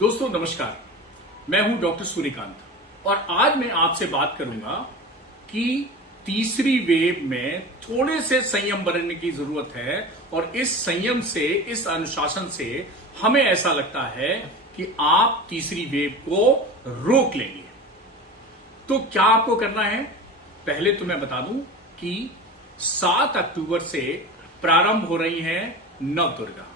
दोस्तों नमस्कार, मैं हूं डॉक्टर सूर्यकांत और आज मैं आपसे बात करूंगा कि तीसरी वेव में थोड़े से संयम बरतने की जरूरत है और इस संयम से, इस अनुशासन से हमें ऐसा लगता है कि आप तीसरी वेव को रोक लेंगे। तो क्या आपको करना है? पहले तो मैं बता दूं कि 7 अक्टूबर से प्रारंभ हो रही है नवदुर्गा।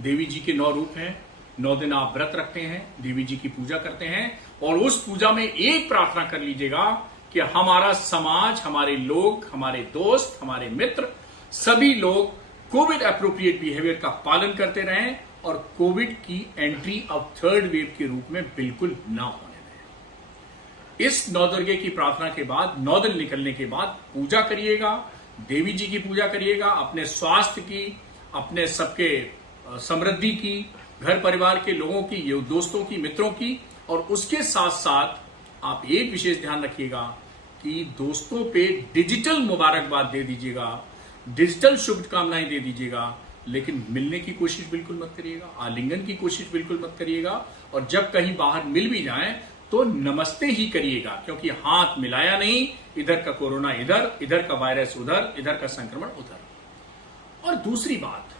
देवी जी के 9 रूप हैं। 9 दिन आप व्रत रखते हैं, देवी जी की पूजा करते हैं और उस पूजा में एक प्रार्थना कर लीजिएगा कि हमारा समाज, हमारे लोग, हमारे दोस्त, हमारे मित्र, सभी लोग कोविड एप्रोप्रिएट बिहेवियर का पालन करते रहें और कोविड की एंट्री अब थर्ड वेव के रूप में बिल्कुल ना होने दें। इस नवदुर्गे की प्रार्थना के बाद, 9 दिन निकलने के बाद पूजा करिएगा, देवी जी की पूजा करिएगा, अपने स्वास्थ्य की, अपने सबके समृद्धि की, घर परिवार के लोगों की, दोस्तों की, मित्रों की, और उसके साथ साथ आप एक विशेष ध्यान रखिएगा कि दोस्तों पे डिजिटल मुबारकबाद दे दीजिएगा, डिजिटल शुभकामनाएं दे दीजिएगा, लेकिन मिलने की कोशिश बिल्कुल मत करिएगा, आलिंगन की कोशिश बिल्कुल मत करिएगा और जब कहीं बाहर मिल भी जाएं तो नमस्ते ही करिएगा, क्योंकि हाथ मिलाया नहीं, इधर का कोरोना इधर, इधर का वायरस उधर, इधर का संक्रमण उधर। और दूसरी बात,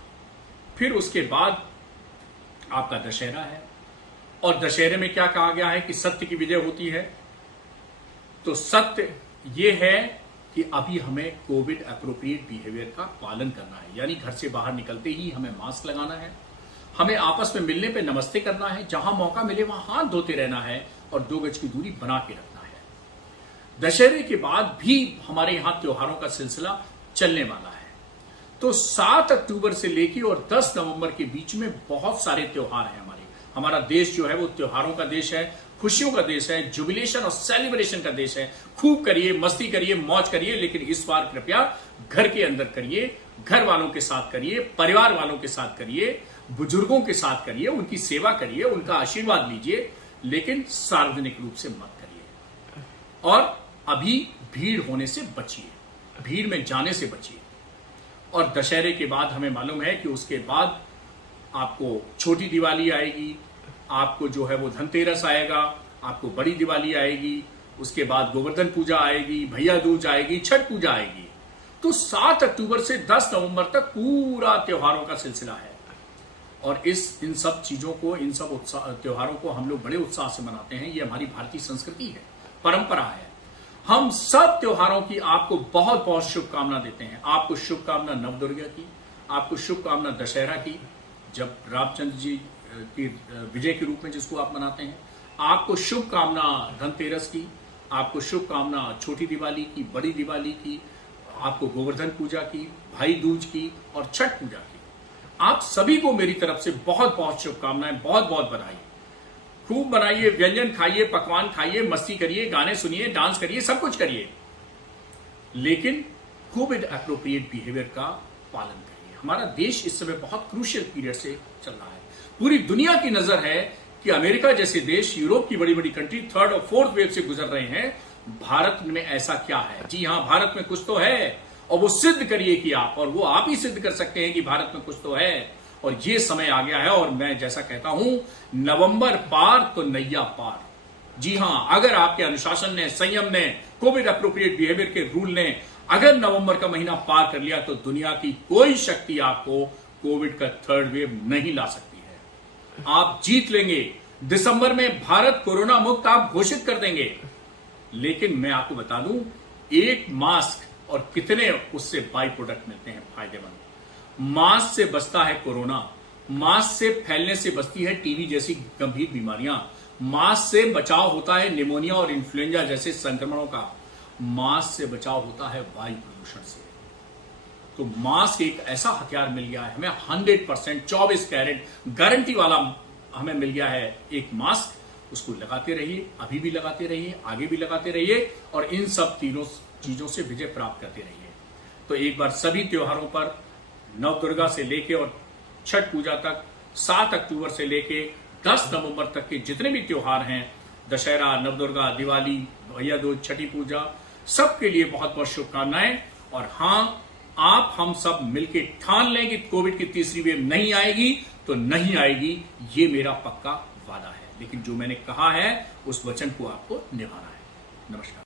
फिर उसके बाद आपका दशहरा है और दशहरे में क्या कहा गया है कि सत्य की विजय होती है। तो सत्य यह है कि अभी हमें कोविड एप्रोप्रिएट बिहेवियर का पालन करना है, यानी घर से बाहर निकलते ही हमें मास्क लगाना है, हमें आपस में मिलने पे नमस्ते करना है, जहां मौका मिले वहां हाथ धोते रहना है और 2 गज की दूरी बना के रखना है। दशहरे के बाद भी हमारे यहां त्योहारों का सिलसिला चलने वाला है। तो 7 अक्टूबर से लेके और 10 नवंबर के बीच में बहुत सारे त्योहार हैं। हमारा देश जो है वो त्योहारों का देश है, खुशियों का देश है, जुबिलेशन और सेलिब्रेशन का देश है। खूब करिए, मस्ती करिए, मौज करिए, लेकिन इस बार कृपया घर के अंदर करिए, घर वालों के साथ करिए, परिवार वालों के साथ करिए, बुजुर्गों के साथ करिए, उनकी सेवा करिए, उनका आशीर्वाद लीजिए, लेकिन सार्वजनिक रूप से मत करिए। और अभी भीड़ होने से बचिए, भीड़ में जाने से बचिए। और दशहरे के बाद हमें मालूम है कि उसके बाद आपको छोटी दिवाली आएगी, आपको जो है वो धनतेरस आएगा, आपको बड़ी दिवाली आएगी, उसके बाद गोवर्धन पूजा आएगी, भैया दूज आएगी, छठ पूजा आएगी। तो 7 अक्टूबर से 10 नवंबर तक पूरा त्योहारों का सिलसिला है और इन सब चीजों को, इन सब त्योहारों को हम लोग बड़े उत्साह से मनाते हैं। ये हमारी भारतीय संस्कृति है, परंपरा है। हम सब त्योहारों की आपको बहुत बहुत शुभकामना देते हैं। आपको शुभकामना नवदुर्गा की, आपको शुभकामना दशहरा की, जब रामचंद्र जी की विजय के रूप में जिसको आप मनाते हैं, आपको शुभकामना धनतेरस की, आपको शुभकामना छोटी दिवाली की, बड़ी दिवाली की, आपको गोवर्धन पूजा की, भाई दूज की और छठ पूजा की। आप सभी को मेरी तरफ से बहुत बहुत शुभकामनाएं, बहुत बहुत बधाई। खूब बनाइए, व्यंजन खाइए, पकवान खाइए, मस्ती करिए, गाने सुनिए, डांस करिए, सब कुछ करिए, लेकिन कोविड एप्रोप्रिएट बिहेवियर का पालन करिए। हमारा देश इस समय बहुत क्रूशियल पीरियड से चल रहा है। पूरी दुनिया की नजर है कि अमेरिका जैसे देश, यूरोप की बड़ी बड़ी कंट्री 3rd और 4th वेव से गुजर रहे हैं। भारत में ऐसा क्या है? जी हां, भारत में कुछ तो है और वो सिद्ध करिए कि आप, और वो आप ही सिद्ध कर सकते हैं कि भारत में कुछ तो है। और ये समय आ गया है और मैं जैसा कहता हूं, नवंबर पार तो नैया पार। जी हां, अगर आपके अनुशासन ने, संयम ने, कोविड एप्रोप्रिएट बिहेवियर के रूल ने अगर नवंबर का महीना पार कर लिया तो दुनिया की कोई शक्ति आपको कोविड का 3rd वेव नहीं ला सकती है। आप जीत लेंगे। दिसंबर में भारत कोरोना मुक्त आप घोषित कर देंगे। लेकिन मैं आपको बता दूं, एक मास्क और कितने उससे बाई प्रोडक्ट मिलते हैं फायदेमंद। मास्क से बचता है कोरोना, मास्क से फैलने से बचती है टीबी जैसी गंभीर बीमारियां, मास्क से बचाव होता है निमोनिया और इन्फ्लुएंजा जैसे संक्रमणों का, मास्क से बचाव होता है वायु प्रदूषण से। तो मास्क एक ऐसा हथियार मिल गया है हमें, 100% 24 कैरेट गारंटी वाला हमें मिल गया है एक मास्क। उसको लगाते रहिए, अभी भी लगाते रहिए, आगे भी लगाते रहिए और इन सब तीनों चीजों से विजय प्राप्त करते रहिए। तो एक बार सभी त्योहारों पर, नवदुर्गा से लेके और छठ पूजा तक, 7 अक्टूबर से लेके 10 नवंबर तक के जितने भी त्योहार हैं, दशहरा, नवदुर्गा, दिवाली, भैया दूज, छठी पूजा, सबके लिए बहुत बहुत शुभकामनाएं। और हां, आप हम सब मिलकर ठान लें कि कोविड की तीसरी वेव नहीं आएगी तो नहीं आएगी, ये मेरा पक्का वादा है। लेकिन जो मैंने कहा है उस वचन को आपको निभाना है। नमस्कार।